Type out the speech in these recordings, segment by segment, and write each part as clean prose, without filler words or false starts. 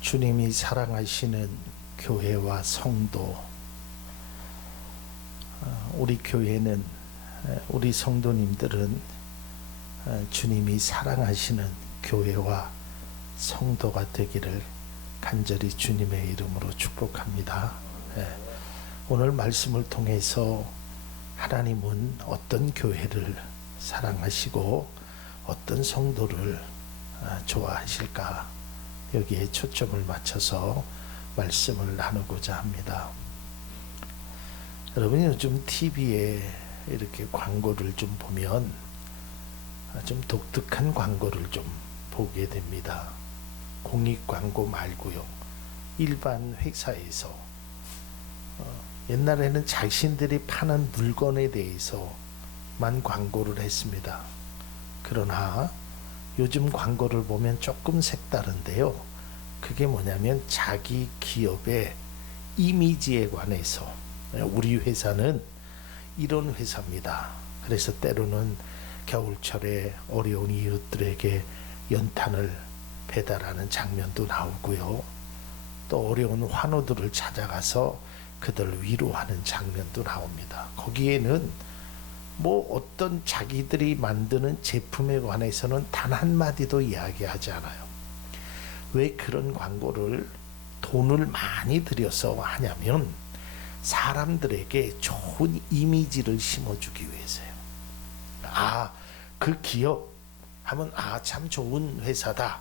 주님이 사랑하시는 교회와 성도, 우리 교회는, 우리 성도님들은 주님이 사랑하시는 교회와 성도가 되기를 간절히 주님의 이름으로 축복합니다. 오늘 말씀을 통해서 하나님은 어떤 교회를 사랑하시고 어떤 성도를 좋아하실까, 여기에 초점을 맞춰서 말씀을 나누고자 합니다. 여러분, 요즘 TV에 이렇게 광고를 좀 보면 좀 독특한 광고를 좀 보게 됩니다. 공익 광고 말고요, 일반 회사에서 옛날에는 자신들이 파는 물건에 대해서만 광고를 했습니다. 그러나 요즘 광고를 보면 조금 색다른데요, 그게 뭐냐면 자기 기업의 이미지에 관해서, 우리 회사는 이런 회사입니다, 그래서 때로는 겨울철에 어려운 이웃들에게 연탄을 배달하는 장면도 나오고요, 또 어려운 환우들을 찾아가서 그들을 위로하는 장면도 나옵니다. 거기에는 뭐 어떤 자기들이 만드는 제품에 관해서는 단 한마디도 이야기하지 않아요. 왜 그런 광고를 돈을 많이 들여서 하냐면 사람들에게 좋은 이미지를 심어주기 위해서요. 그 기업 하면 참 좋은 회사다.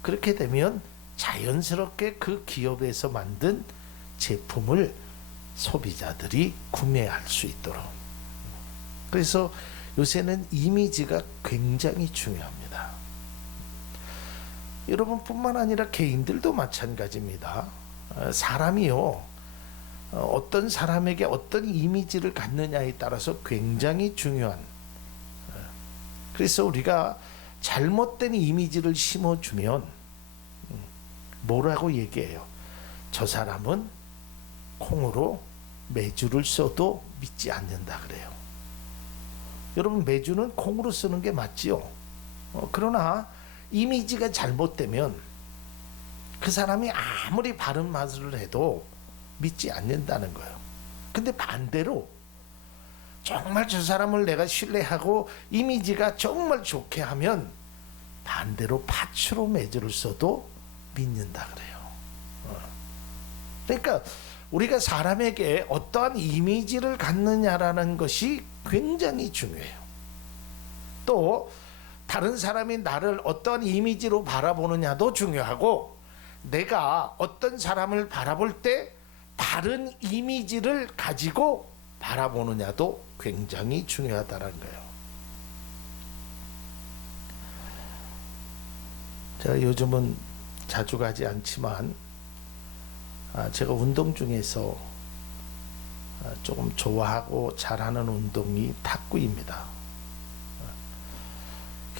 그렇게 되면 자연스럽게 그 기업에서 만든 제품을 소비자들이 구매할 수 있도록. 그래서 요새는 이미지가 굉장히 중요합니다. 여러분뿐만 아니라 개인들도 마찬가지입니다. 사람이요, 어떤 사람에게 어떤 이미지를 갖느냐에 따라서 굉장히 중요한, 그래서 우리가 잘못된 이미지를 심어주면 뭐라고 얘기해요? 저 사람은 콩으로 메주를 써도 믿지 않는다 그래요. 여러분, 메주는 콩으로 쓰는 게 맞지요. 그러나 이미지가 잘못되면 그 사람이 아무리 바른 말을 해도 믿지 않는다는 거예요. 근데 반대로 정말 저 사람을 내가 신뢰하고 이미지가 정말 좋게 하면 반대로 팥으로 메주를 써도 믿는다 그래요. 그러니까 우리가 사람에게 어떠한 이미지를 갖느냐라는 것이 굉장히 중요해요. 또 다른 사람이 나를 어떠한 이미지로 바라보느냐도 중요하고, 내가 어떤 사람을 바라볼 때 다른 이미지를 가지고 바라보느냐도 굉장히 중요하다는 거예요. 제가 요즘은 자주 가지 않지만 제가 운동 중에서 조금 좋아하고 잘하는 운동이 탁구입니다.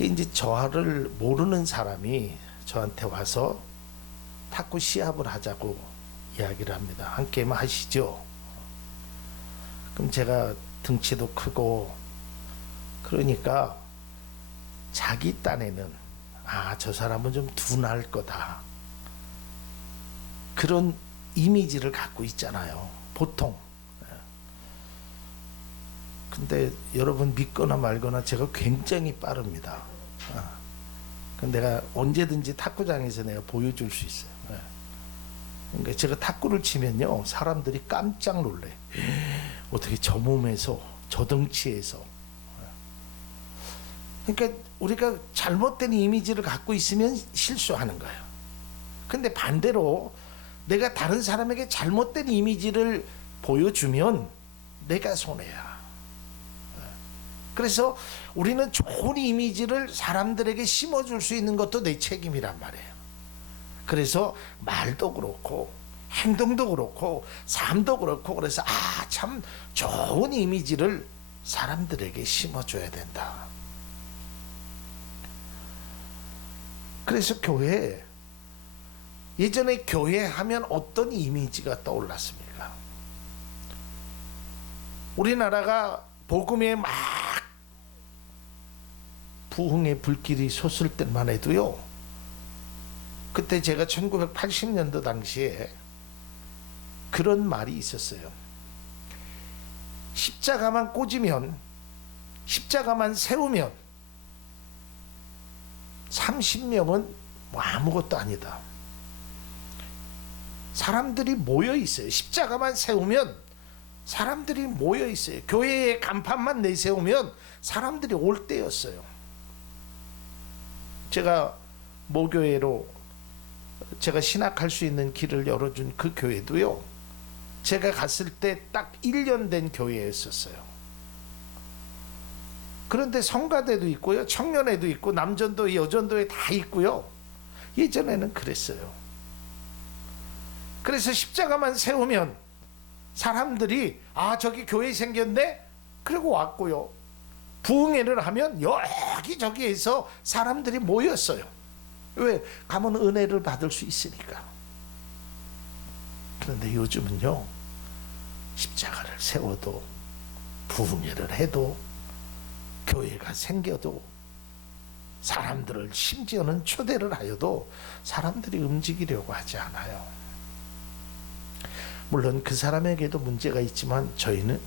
이제 저를 모르는 사람이 저한테 와서 탁구 시합을 하자고 이야기를 합니다. 한 게임 하시죠? 그럼 제가 등치도 크고 그러니까 자기 딴에는 저 사람은 좀 둔할 거다, 그런 이미지를 갖고 있잖아요, 보통. 근데 여러분, 믿거나 말거나 제가 굉장히 빠릅니다. 내가 언제든지 탁구장에서 내가 보여줄 수 있어요. 그러니까 제가 탁구를 치면요, 사람들이 깜짝 놀래. 어떻게 저 몸에서, 저 덩치에서. 그러니까 우리가 잘못된 이미지를 갖고 있으면 실수하는 거예요. 근데 반대로 내가 다른 사람에게 잘못된 이미지를 보여주면 내가 손해야. 그래서 우리는 좋은 이미지를 사람들에게 심어줄 수 있는 것도 내 책임이란 말이에요. 그래서 말도 그렇고 행동도 그렇고 삶도 그렇고, 그래서 참 좋은 이미지를 사람들에게 심어줘야 된다. 그래서 교회, 예전에 교회 하면 어떤 이미지가 떠올랐습니까? 우리나라가 복음에 막 부흥의 불길이 솟을 때만 해도요, 그때 제가 1980년도 당시에 그런 말이 있었어요. 십자가만 꽂으면, 십자가만 세우면 30명은 뭐 아무것도 아니다. 사람들이 모여 있어요. 십자가만 세우면 사람들이 모여 있어요. 교회의 간판만 내세우면 사람들이 올 때였어요. 제가 모교회로 제가 신학할 수 있는 길을 열어준 그 교회도요, 제가 갔을 때 딱 1년 된 교회였었어요. 그런데 성가대도 있고요, 청년회도 있고, 남전도 여전도에 다 있고요. 예전에는 그랬어요. 그래서 십자가만 세우면 사람들이 저기 교회 생겼네? 그리고 왔고요. 부흥회를 하면 여기저기에서 사람들이 모였어요. 왜? 가면 은혜를 받을 수 있으니까. 그런데 요즘은요, 십자가를 세워도, 부흥회를 해도, 교회가 생겨도, 사람들을 심지어는 초대를 하여도 사람들이 움직이려고 하지 않아요. 물론 그 사람에게도 문제가 있지만 저희는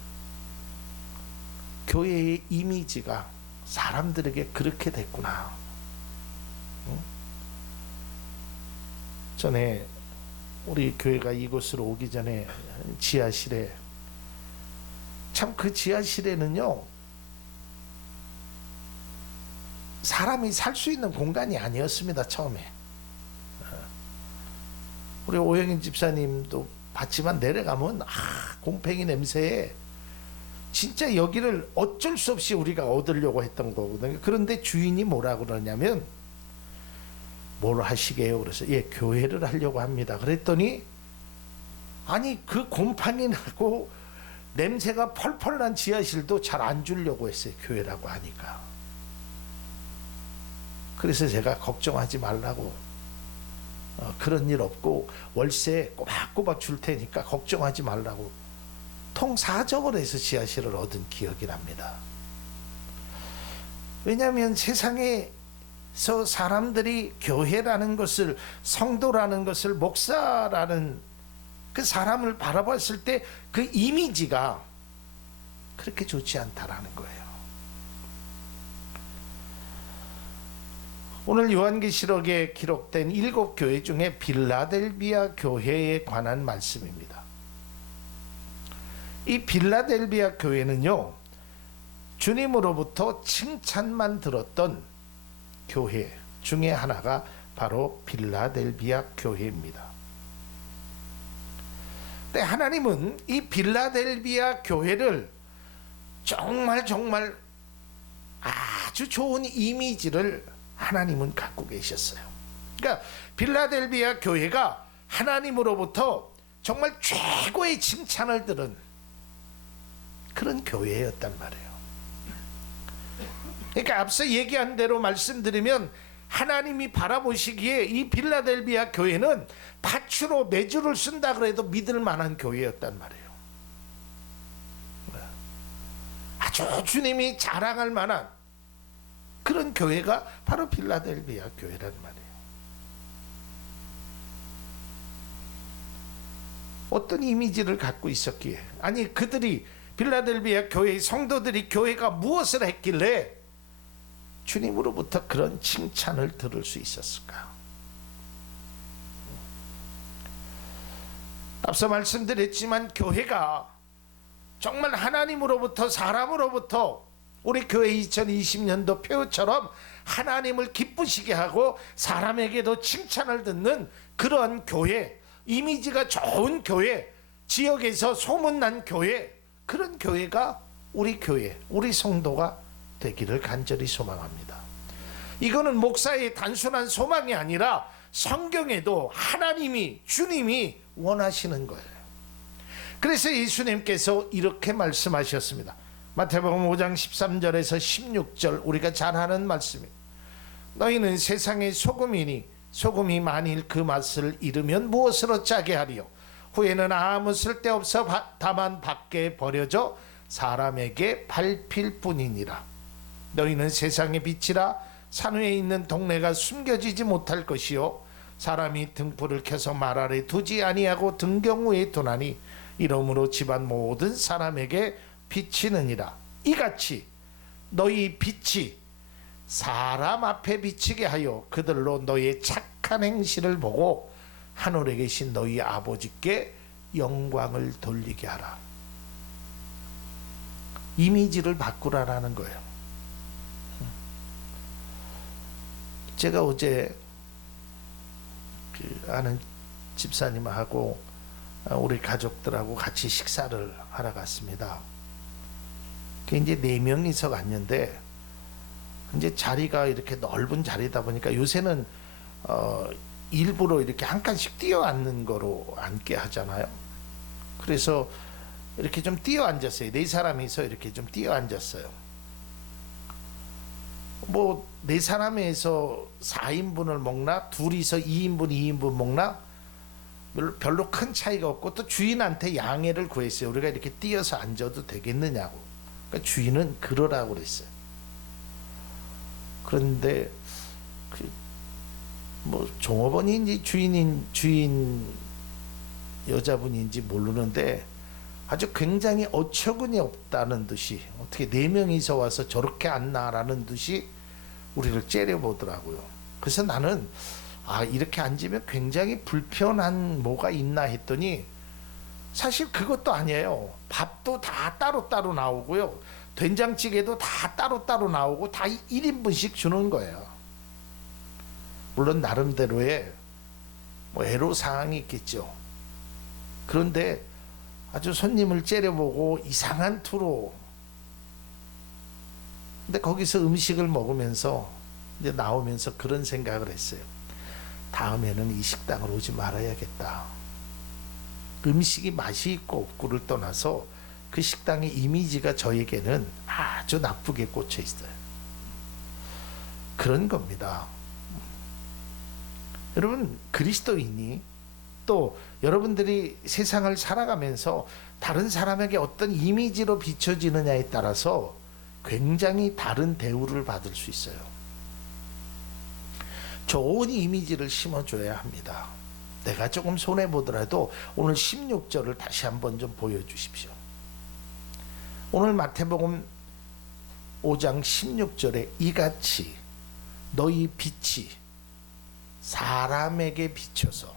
교회의 이미지가 사람들에게 그렇게 됐구나. 전에 우리 교회가 이곳으로 오기 전에 지하실에, 참 그 지하실에는요, 사람이 살 수 있는 공간이 아니었습니다. 처음에 우리 오영인 집사님도 봤지만 내려가면 곰팡이 냄새에 진짜 여기를 어쩔 수 없이 우리가 얻으려고 했던 거거든요. 그런데 주인이 뭐라 그러냐면, 뭘 하시게요? 그래서 교회를 하려고 합니다. 그랬더니 아니 그 곰팡이 나고 냄새가 펄펄 난 지하실도 잘 안 주려고 했어요. 교회라고 하니까. 그래서 제가 걱정하지 말라고, 그런 일 없고 월세 꼬박꼬박 줄 테니까 걱정하지 말라고 통사적으로 해서 지하실을 얻은 기억이 납니다. 왜냐하면 세상에서 사람들이 교회라는 것을, 성도라는 것을, 목사라는 그 사람을 바라봤을 때 그 이미지가 그렇게 좋지 않다라는 거예요. 오늘 요한계시록에 기록된 7교회 중에 빌라델비아 교회에 관한 말씀입니다. 이 빌라델비아 교회는요, 주님으로부터 칭찬만 들었던 교회 중에 하나가 바로 빌라델비아 교회입니다. 근데 하나님은 이 빌라델비아 교회를 정말 아주 좋은 이미지를 하나님은 갖고 계셨어요. 그러니까 빌라델비아 교회가 하나님으로부터 정말 최고의 칭찬을 들은 그런 교회였단 말이에요. 그러니까 앞서 얘기한 대로 말씀드리면, 하나님이 바라보시기에 이 빌라델비아 교회는 밭으로 매주를 쓴다 그래도 믿을 만한 교회였단 말이에요. 아주 주님이 자랑할 만한 그런 교회가 바로 빌라델비아 교회란 말이에요. 어떤 이미지를 갖고 있었기에, 아니 그들이, 빌라델비아 교회의 성도들이 교회가 무엇을 했길래 주님으로부터 그런 칭찬을 들을 수 있었을까? 앞서 말씀드렸지만 교회가 정말 하나님으로부터, 사람으로부터, 우리 교회 2020년도 표처럼 하나님을 기쁘시게 하고 사람에게도 칭찬을 듣는 그런 교회, 이미지가 좋은 교회, 지역에서 소문난 교회, 그런 교회가 우리 교회, 우리 성도가 되기를 간절히 소망합니다. 이거는 목사의 단순한 소망이 아니라 성경에도 하나님이, 주님이 원하시는 거예요. 그래서 예수님께서 이렇게 말씀하셨습니다. 마태복음 5장 13절에서 16절, 우리가 잘 아는 말씀입니다. 너희는 세상의 소금이니 소금이 만일 그 맛을 잃으면 무엇으로 짜게 하리요? 후에는 아무 쓸데없어 다만 밖에 버려져 사람에게 밟힐 뿐이니라. 너희는 세상의 빛이라. 산 위에 있는 동네가 숨겨지지 못할 것이요 사람이 등불을 켜서 말 아래 두지 아니하고 등경 위에 두나니 이러므로 집안 모든 사람에게 비치느니라. 이같이 너희 빛이 사람 앞에 비치게 하여 그들로 너희의 착한 행실을 보고 하늘에 계신 너희 아버지께 영광을 돌리게 하라. 이미지를 바꾸라라는 거예요. 제가 어제 아는 집사님하고 우리 가족들하고 같이 식사를 하러 갔습니다. 이제 4명이서 갔는데 이제 자리가 이렇게 넓은 자리다 보니까 요새는 일부러 이렇게 한 칸씩 뛰어 앉는 거로 앉게 하잖아요. 그래서 이렇게 좀 뛰어 앉았어요. 4사람이서 이렇게 좀 뛰어 앉았어요. 뭐 4사람에서 4인분을 먹나, 둘이서 2인분 2인분 먹나, 별로 큰 차이가 없고, 또 주인한테 양해를 구했어요. 우리가 이렇게 뛰어서 앉아도 되겠느냐고. 그러니까 주인은 그러라고 그랬어요. 그런데 뭐 종업원인지 주인 여자분인지 모르는데 아주 굉장히 어처구니 없다는 듯이, 어떻게 4명이서 와서 저렇게 앉나라는 듯이 우리를 째려보더라고요. 그래서 나는 이렇게 앉으면 굉장히 불편한 뭐가 있나 했더니 사실 그것도 아니에요. 밥도 다 따로따로 나오고요, 된장찌개도 다 따로따로 나오고 다 1인분씩 주는 거예요. 물론 나름대로의 뭐 애로사항이 있겠죠. 그런데 아주 손님을 째려보고 이상한 투로. 근데 거기서 음식을 먹으면서 이제 나오면서 그런 생각을 했어요. 다음에는 이 식당을 오지 말아야겠다. 음식이 맛이 있고 없고를 떠나서 그 식당의 이미지가 저에게는 아주 나쁘게 꽂혀 있어요. 그런 겁니다. 여러분, 그리스도인이 또 여러분들이 세상을 살아가면서 다른 사람에게 어떤 이미지로 비춰지느냐에 따라서 굉장히 다른 대우를 받을 수 있어요. 좋은 이미지를 심어줘야 합니다. 내가 조금 손해보더라도 오늘 16절을 다시 한번 좀 보여주십시오. 오늘 마태복음 5장 16절에 이같이 너희 빛이 사람에게 비춰서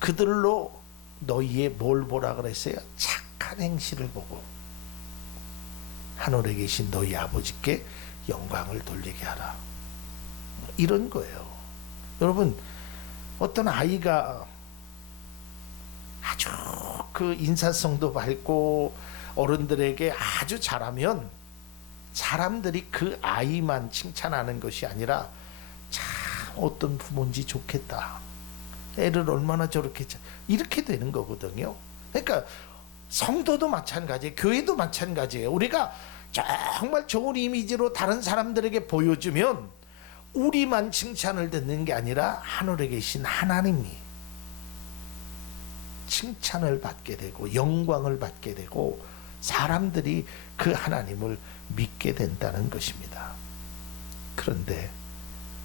그들로 너희의 뭘 보라 그랬어요? 착한 행실을 보고 하늘에 계신 너희 아버지께 영광을 돌리게 하라. 이런 거예요. 여러분, 어떤 아이가 아주 그 인사성도 밝고 어른들에게 아주 잘하면 사람들이 그 아이만 칭찬하는 것이 아니라 참 어떤 부모인지 좋겠다, 애를 얼마나 저렇게 이렇게 되는 거거든요. 그러니까 성도도 마찬가지예요. 교회도 마찬가지예요. 우리가 정말 좋은 이미지로 다른 사람들에게 보여주면 우리만 칭찬을 듣는 게 아니라 하늘에 계신 하나님이 칭찬을 받게 되고 영광을 받게 되고 사람들이 그 하나님을 믿게 된다는 것입니다. 그런데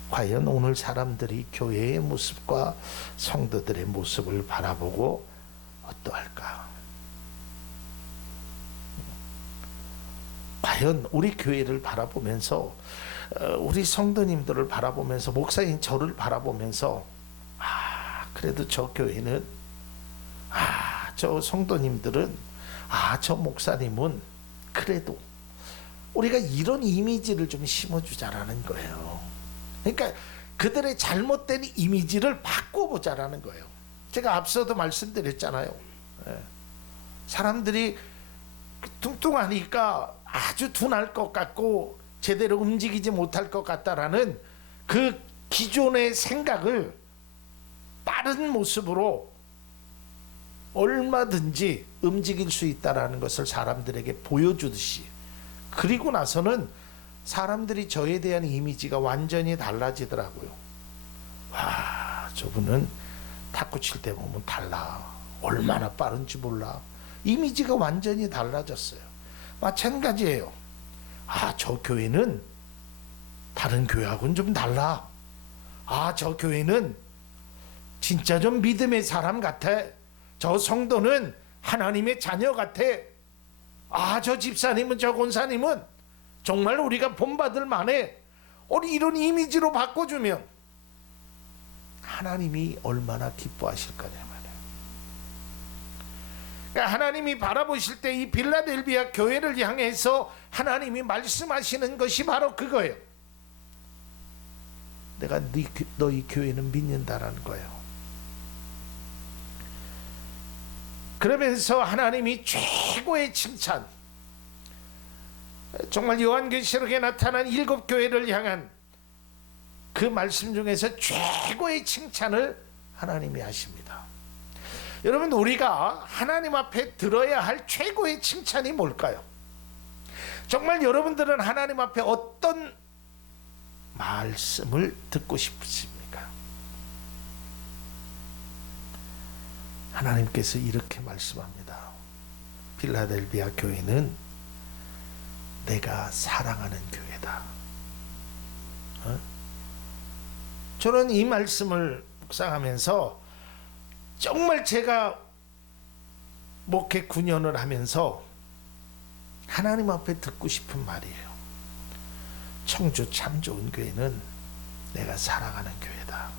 과연 오늘 사람들이 교회의 모습과 성도들의 모습을 바라보고 어떠할까? 과연 우리 교회를 바라보면서, 우리 성도님들을 바라보면서, 목사인 저를 바라보면서 그래도 저 교회는, 저 성도님들은, 저 목사님은 그래도 우리가 이런 이미지를 좀 심어주자라는 거예요. 그러니까 그들의 잘못된 이미지를 바꿔보자라는 거예요. 제가 앞서도 말씀드렸잖아요. 사람들이 뚱뚱하니까 아주 둔할 것 같고 제대로 움직이지 못할 것 같다라는 그 기존의 생각을 빠른 모습으로 얼마든지 움직일 수 있다라는 것을 사람들에게 보여주듯이, 그리고 나서는 사람들이 저에 대한 이미지가 완전히 달라지더라고요. 저분은 탁구 칠 때 보면 달라. 얼마나 빠른지 몰라. 이미지가 완전히 달라졌어요. 마찬가지예요. 저 교회는 다른 교회하고는 좀 달라. 아, 저 교회는 진짜 좀 믿음의 사람 같아. 저 성도는 하나님의 자녀 같아. 아, 저 집사님은, 저 권사님은 정말 우리가 본받을 만해. 이런 이미지로 바꿔주면 하나님이 얼마나 기뻐하실까 말이에요. 그러니까 하나님이 바라보실 때 이 빌라델비아 교회를 향해서 하나님이 말씀하시는 것이 바로 그거예요. 내가 너희 교회는 믿는다라는 거예요. 그러면서 하나님이 최고의 칭찬, 정말 요한계시록에 나타난 7교회를 향한 그 말씀 중에서 최고의 칭찬을 하나님이 하십니다. 여러분, 우리가 하나님 앞에 들어야 할 최고의 칭찬이 뭘까요? 정말 여러분들은 하나님 앞에 어떤 말씀을 듣고 싶으십니까? 하나님께서 이렇게 말씀합니다. 필라델비아 교회는 내가 사랑하는 교회다. 저는 이 말씀을 묵상하면서 정말 제가 목회 9년을 하면서 하나님 앞에 듣고 싶은 말이에요. 청주 참 좋은 교회는 내가 사랑하는 교회다.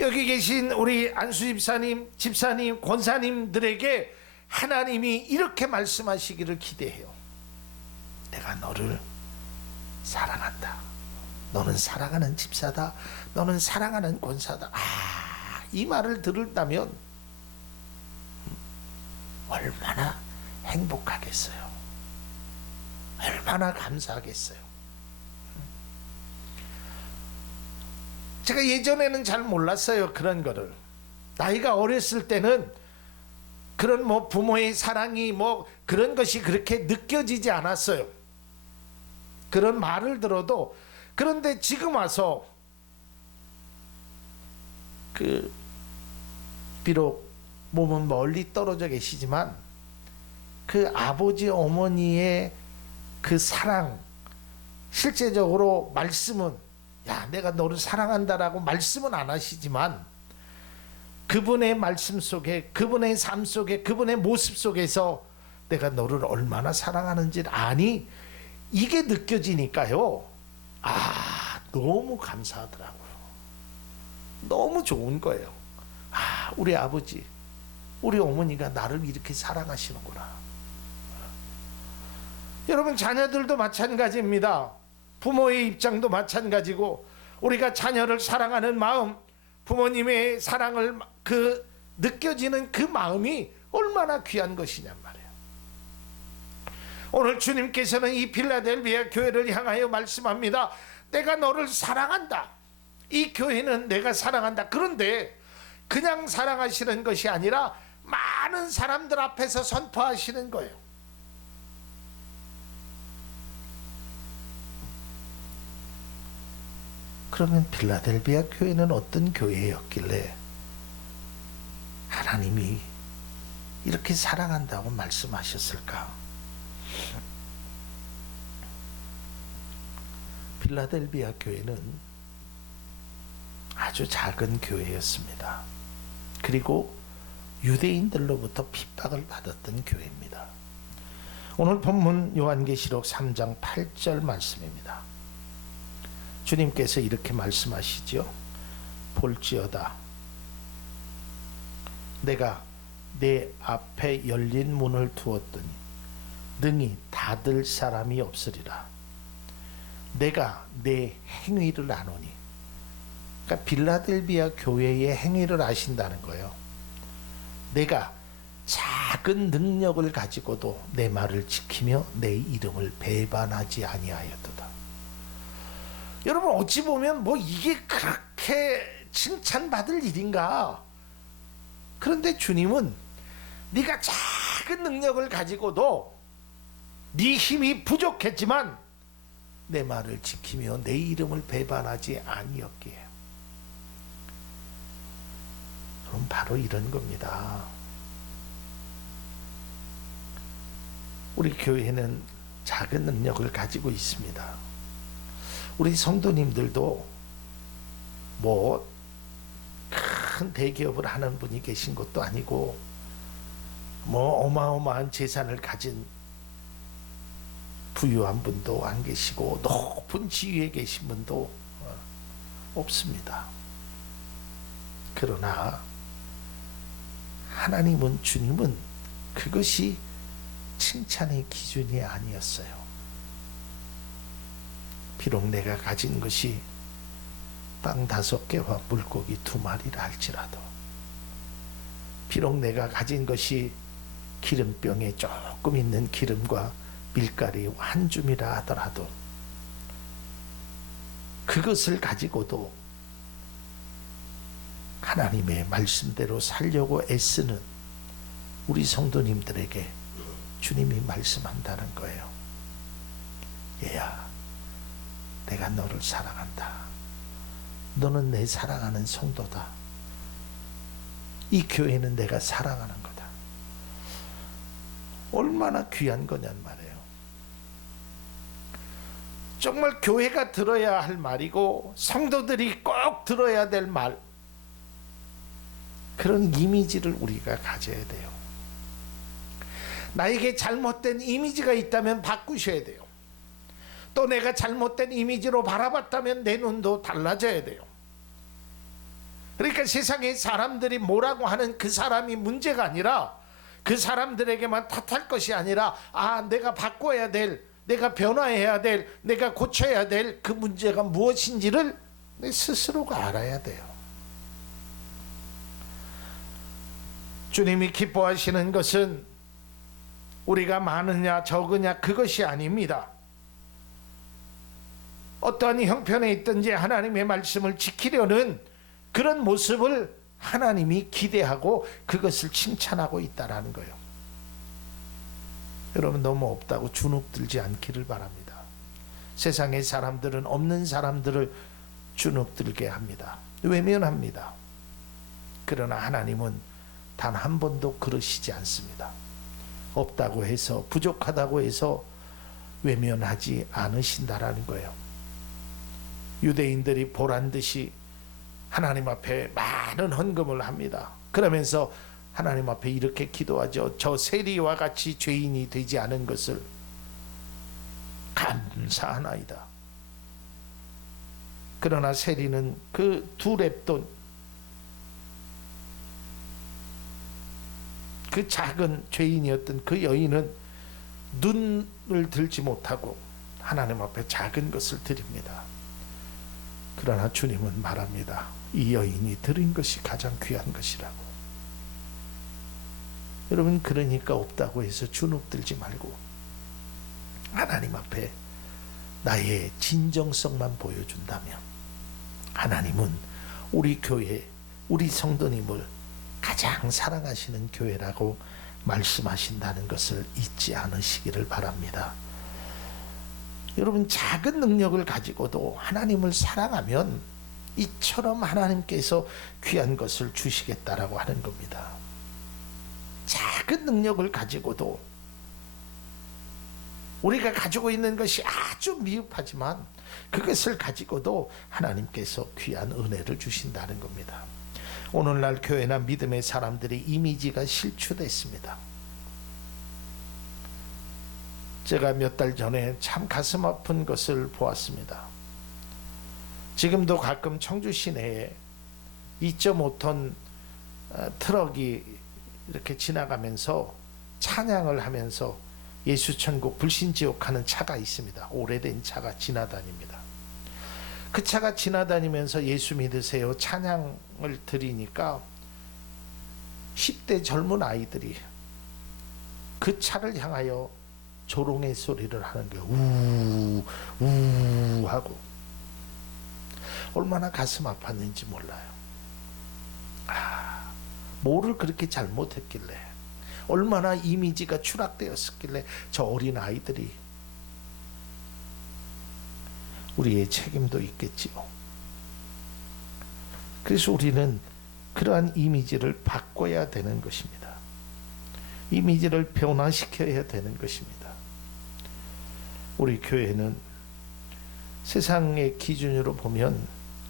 여기 계신 우리 안수 집사님, 권사님들에게 하나님이 이렇게 말씀하시기를 기대해요. 내가 너를 사랑한다. 너는 사랑하는 집사다. 너는 사랑하는 권사다. 이 말을 들었다면 얼마나 행복하겠어요. 얼마나 감사하겠어요. 제가 예전에는 잘 몰랐어요. 그런 거를. 나이가 어렸을 때는 그런 부모의 사랑이 그런 것이 그렇게 느껴지지 않았어요. 그런 말을 들어도. 그런데 지금 와서 비록 몸은 멀리 떨어져 계시지만 그 아버지 어머니의 그 사랑, 실제적으로 말씀은 야, 내가 너를 사랑한다라고 말씀은 안 하시지만 그분의 말씀 속에, 그분의 삶 속에, 그분의 모습 속에서 내가 너를 얼마나 사랑하는지 아니, 이게 느껴지니까요. 너무 감사하더라고요. 너무 좋은 거예요. 우리 아버지, 우리 어머니가 나를 이렇게 사랑하시는구나. 여러분, 자녀들도 마찬가지입니다. 부모의 입장도 마찬가지고, 우리가 자녀를 사랑하는 마음, 부모님의 사랑을 느껴지는 그 마음이 얼마나 귀한 것이냔 말이에요. 오늘 주님께서는 이 필라델비아 교회를 향하여 말씀합니다. 내가 너를 사랑한다. 이 교회는 내가 사랑한다. 그런데 그냥 사랑하시는 것이 아니라 많은 사람들 앞에서 선포하시는 거예요. 그러면 필라델비아 교회는 어떤 교회였길래 하나님이 이렇게 사랑한다고 말씀하셨을까? 필라델비아 교회는 아주 작은 교회였습니다. 그리고 유대인들로부터 핍박을 받았던 교회입니다. 오늘 본문 요한계시록 3장 8절 말씀입니다. 주님께서 이렇게 말씀하시죠. 볼지어다 내가 내 앞에 열린 문을 두었더니 능히 닫을 사람이 없으리라. 내가 내 행위를 아노니. 그러니까 빌라델비아 교회의 행위를 아신다는 거예요. 내가 작은 능력을 가지고도 내 말을 지키며 내 이름을 배반하지 아니하였도다. 여러분, 어찌 보면 이게 그렇게 칭찬받을 일인가? 그런데 주님은 네가 작은 능력을 가지고도 네 힘이 부족했지만 내 말을 지키며 내 이름을 배반하지 아니었기에. 그럼 바로 이런 겁니다. 우리 교회는 작은 능력을 가지고 있습니다. 우리 성도님들도 뭐 큰 대기업을 하는 분이 계신 것도 아니고 뭐 어마어마한 재산을 가진 부유한 분도 안 계시고 높은 지위에 계신 분도 없습니다. 그러나 하나님은, 주님은 그것이 칭찬의 기준이 아니었어요. 비록 내가 가진 것이 빵 5개와 물고기 2마리라 할지라도, 비록 내가 가진 것이 기름병에 조금 있는 기름과 밀가루 한 줌이라 하더라도 그것을 가지고도 하나님의 말씀대로 살려고 애쓰는 우리 성도님들에게 주님이 말씀한다는 거예요. 얘야, 내가 너를 사랑한다. 너는 내 사랑하는 성도다. 이 교회는 내가 사랑하는 거다. 얼마나 귀한 거냔 말이에요. 정말 교회가 들어야 할 말이고 성도들이 꼭 들어야 될 말, 그런 이미지를 우리가 가져야 돼요. 나에게 잘못된 이미지가 있다면 바꾸셔야 돼요. 또 내가 잘못된 이미지로 바라봤다면 내 눈도 달라져야 돼요. 그러니까 세상에 사람들이 뭐라고 하는 그 사람이 문제가 아니라, 그 사람들에게만 탓할 것이 아니라, 내가 바꿔야 될, 내가 변화해야 될, 내가 고쳐야 될 그 문제가 무엇인지를 내 스스로가 알아야 돼요. 주님이 기뻐하시는 것은 우리가 많으냐 적으냐 그것이 아닙니다. 어떠한 형편에 있든지 하나님의 말씀을 지키려는 그런 모습을 하나님이 기대하고 그것을 칭찬하고 있다라는 거예요. 여러분, 너무 없다고 주눅들지 않기를 바랍니다. 세상의 사람들은 없는 사람들을 주눅들게 합니다. 외면합니다. 그러나 하나님은 단 한 번도 그러시지 않습니다. 없다고 해서, 부족하다고 해서 외면하지 않으신다라는 거예요. 유대인들이 보란듯이 하나님 앞에 많은 헌금을 합니다. 그러면서 하나님 앞에 이렇게 기도하죠. 저 세리와 같이 죄인이 되지 않은 것을 감사하나이다. 그러나 세리는 그 2렙돈, 그 작은 죄인이었던 그 여인은 눈을 들지 못하고 하나님 앞에 작은 것을 드립니다. 그러나 주님은 말합니다. 이 여인이 드린 것이 가장 귀한 것이라고. 여러분, 그러니까 없다고 해서 주눅들지 말고 하나님 앞에 나의 진정성만 보여준다면 하나님은 우리 교회, 우리 성도님을 가장 사랑하시는 교회라고 말씀하신다는 것을 잊지 않으시기를 바랍니다. 여러분, 작은 능력을 가지고도 하나님을 사랑하면 이처럼 하나님께서 귀한 것을 주시겠다라고 하는 겁니다. 작은 능력을 가지고도, 우리가 가지고 있는 것이 아주 미흡하지만 그것을 가지고도 하나님께서 귀한 은혜를 주신다는 겁니다. 오늘날 교회나 믿음의 사람들의 이미지가 실추됐습니다. 제가 몇 달 전에 참 가슴 아픈 것을 보았습니다. 지금도 가끔 청주 시내에 2.5톤 트럭이 이렇게 지나가면서 찬양을 하면서 예수천국 불신지옥 하는 차가 있습니다. 오래된 차가 지나다닙니다. 그 차가 지나다니면서 예수 믿으세요 찬양을 드리니까 10대 젊은 아이들이 그 차를 향하여 조롱의 소리를 하는 거예요. 우 하고. 얼마나 가슴 아팠는지 몰라요. 뭐를 그렇게 잘못했길래, 얼마나 이미지가 추락되었었길래 저 어린 아이들이. 우리의 책임도 있겠지요. 그래서 우리는 그러한 이미지를 바꿔야 되는 것입니다. 이미지를 변화시켜야 되는 것입니다. 우리 교회는 세상의 기준으로 보면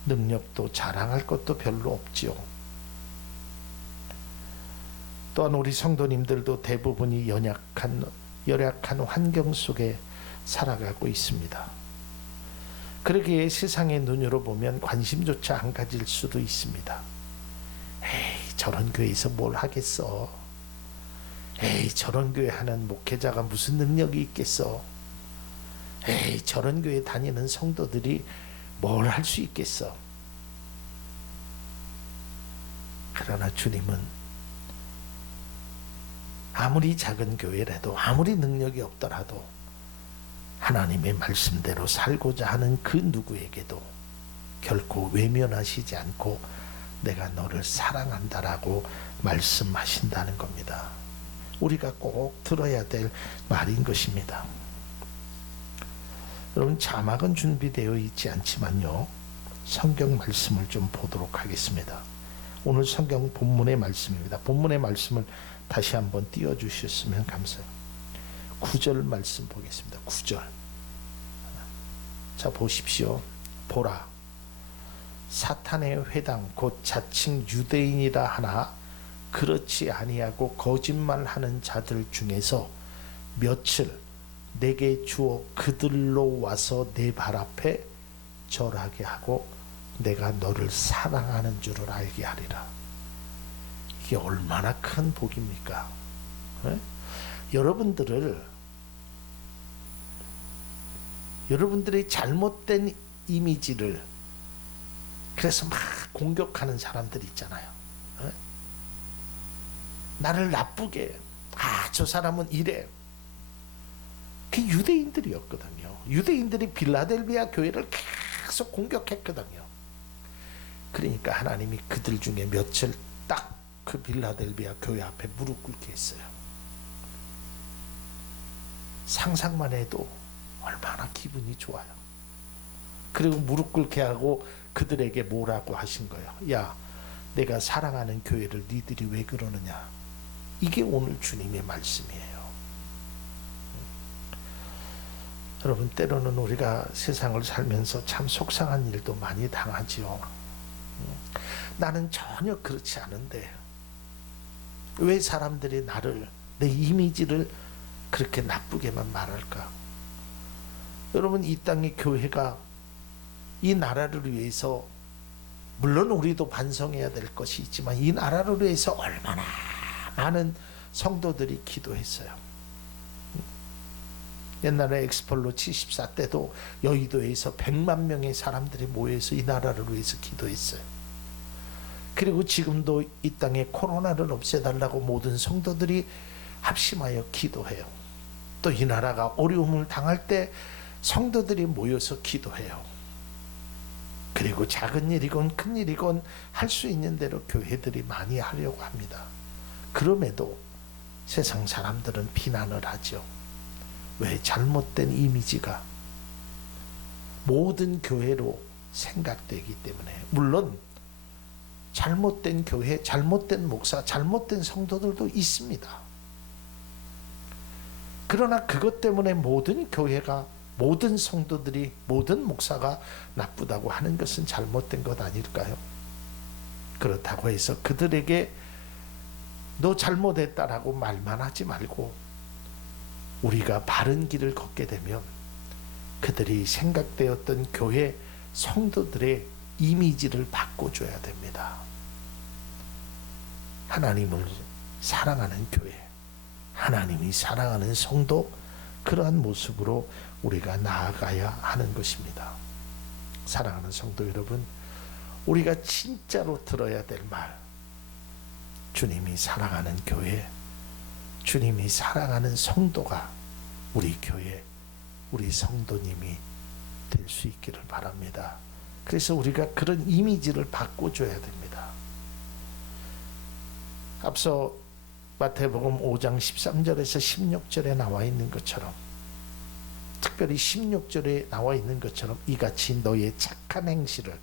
능력도 자랑할 것도 별로 없지요. 또한 우리 성도님들도 대부분이 열악한 환경 속에 살아가고 있습니다. 그러기에 세상의 눈으로 보면 관심조차 안 가질 수도 있습니다. 에이, 저런 교회에서 뭘 하겠어. 에이, 저런 교회 하는 목회자가 무슨 능력이 있겠어. 에이, 저런 교회 다니는 성도들이 뭘 할 수 있겠어. 그러나 주님은 아무리 작은 교회라도, 아무리 능력이 없더라도 하나님의 말씀대로 살고자 하는 그 누구에게도 결코 외면하시지 않고 내가 너를 사랑한다라고 말씀하신다는 겁니다. 우리가 꼭 들어야 될 말인 것입니다. 여러분, 자막은 준비되어 있지 않지만요, 성경 말씀을 좀 보도록 하겠습니다. 오늘 성경 본문의 말씀입니다. 본문의 말씀을 다시 한번 띄워주셨으면 감사해요. 9절 말씀 보겠습니다. 9절. 자, 보십시오. 보라, 사탄의 회당 곧 자칭 유대인이라 하나 그렇지 아니하고 거짓말하는 자들 중에서 며칠 내게 주어 그들로 와서 내 발 앞에 절하게 하고 내가 너를 사랑하는 줄을 알게 하리라. 이게 얼마나 큰 복입니까? 네? 여러분들의 잘못된 이미지를 그래서 막 공격하는 사람들 있잖아요. 네? 나를 나쁘게, 저 사람은 이래. 그 유대인들이었거든요. 유대인들이 빌라델비아 교회를 계속 공격했거든요. 그러니까 하나님이 그들 중에 며칠 딱 그 빌라델비아 교회 앞에 무릎 꿇게 했어요. 상상만 해도 얼마나 기분이 좋아요. 그리고 무릎 꿇게 하고 그들에게 뭐라고 하신 거예요? 야, 내가 사랑하는 교회를 니들이 왜 그러느냐? 이게 오늘 주님의 말씀이에요. 여러분, 때로는 우리가 세상을 살면서 참 속상한 일도 많이 당하지요. 나는 전혀 그렇지 않은데 왜 사람들이 나를, 내 이미지를 그렇게 나쁘게만 말할까? 여러분, 이 땅의 교회가 이 나라를 위해서, 물론 우리도 반성해야 될 것이 있지만 이 나라를 위해서 얼마나 많은 성도들이 기도했어요. 옛날에 엑스폴로 74 때도 여의도에서 100만 명의 사람들이 모여서 이 나라를 위해서 기도했어요. 그리고 지금도 이 땅에 코로나를 없애달라고 모든 성도들이 합심하여 기도해요. 또 이 나라가 어려움을 당할 때 성도들이 모여서 기도해요. 그리고 작은 일이건 큰 일이건 할 수 있는 대로 교회들이 많이 하려고 합니다. 그럼에도 세상 사람들은 비난을 하죠. 왜? 잘못된 이미지가 모든 교회로 생각되기 때문에. 물론 잘못된 교회, 잘못된 목사, 잘못된 성도들도 있습니다. 그러나 그것 때문에 모든 교회가, 모든 성도들이, 모든 목사가 나쁘다고 하는 것은 잘못된 것 아닐까요? 그렇다고 해서 그들에게 너 잘못했다라고 말만 하지 말고 우리가 바른 길을 걷게 되면 그들이 생각되었던 교회 성도들의 이미지를 바꿔줘야 됩니다. 하나님을 사랑하는 교회, 하나님이 사랑하는 성도, 그러한 모습으로 우리가 나아가야 하는 것입니다. 사랑하는 성도 여러분, 우리가 진짜로 들어야 될 말, 주님이 사랑하는 교회, 주님이 사랑하는 성도가 우리 교회, 우리 성도님이 될 수 있기를 바랍니다. 그래서 우리가 그런 이미지를 바꿔줘야 됩니다. 앞서 마태복음 5장 13절에서 16절에 나와 있는 것처럼, 특별히 16절에 나와 있는 것처럼 이같이 너의 착한 행실을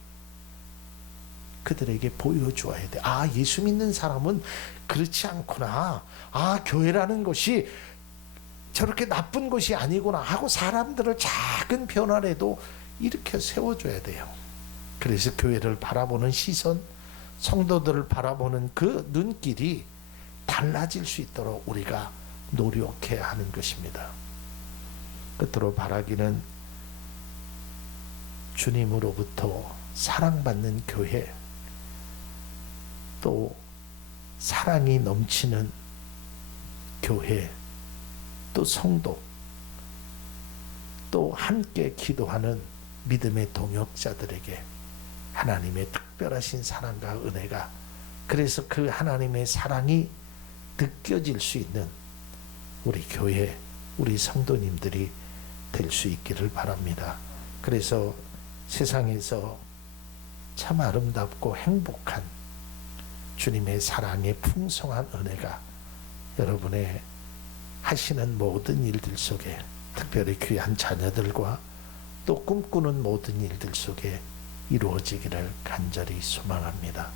그들에게 보여주어야 돼. 아, 예수 믿는 사람은 그렇지 않구나. 아, 교회라는 것이 저렇게 나쁜 것이 아니구나 하고 사람들을 작은 변화라도 일으켜 세워줘야 돼요. 그래서 교회를 바라보는 시선, 성도들을 바라보는 그 눈길이 달라질 수 있도록 우리가 노력해야 하는 것입니다. 끝으로 바라기는 주님으로부터 사랑받는 교회, 또 사랑이 넘치는 교회, 또 성도, 또 함께 기도하는 믿음의 동역자들에게 하나님의 특별하신 사랑과 은혜가, 그래서 그 하나님의 사랑이 느껴질 수 있는 우리 교회, 우리 성도님들이 될 수 있기를 바랍니다. 그래서 세상에서 참 아름답고 행복한 주님의 사랑의 풍성한 은혜가 여러분의 하시는 모든 일들 속에, 특별히 귀한 자녀들과 또 꿈꾸는 모든 일들 속에 이루어지기를 간절히 소망합니다.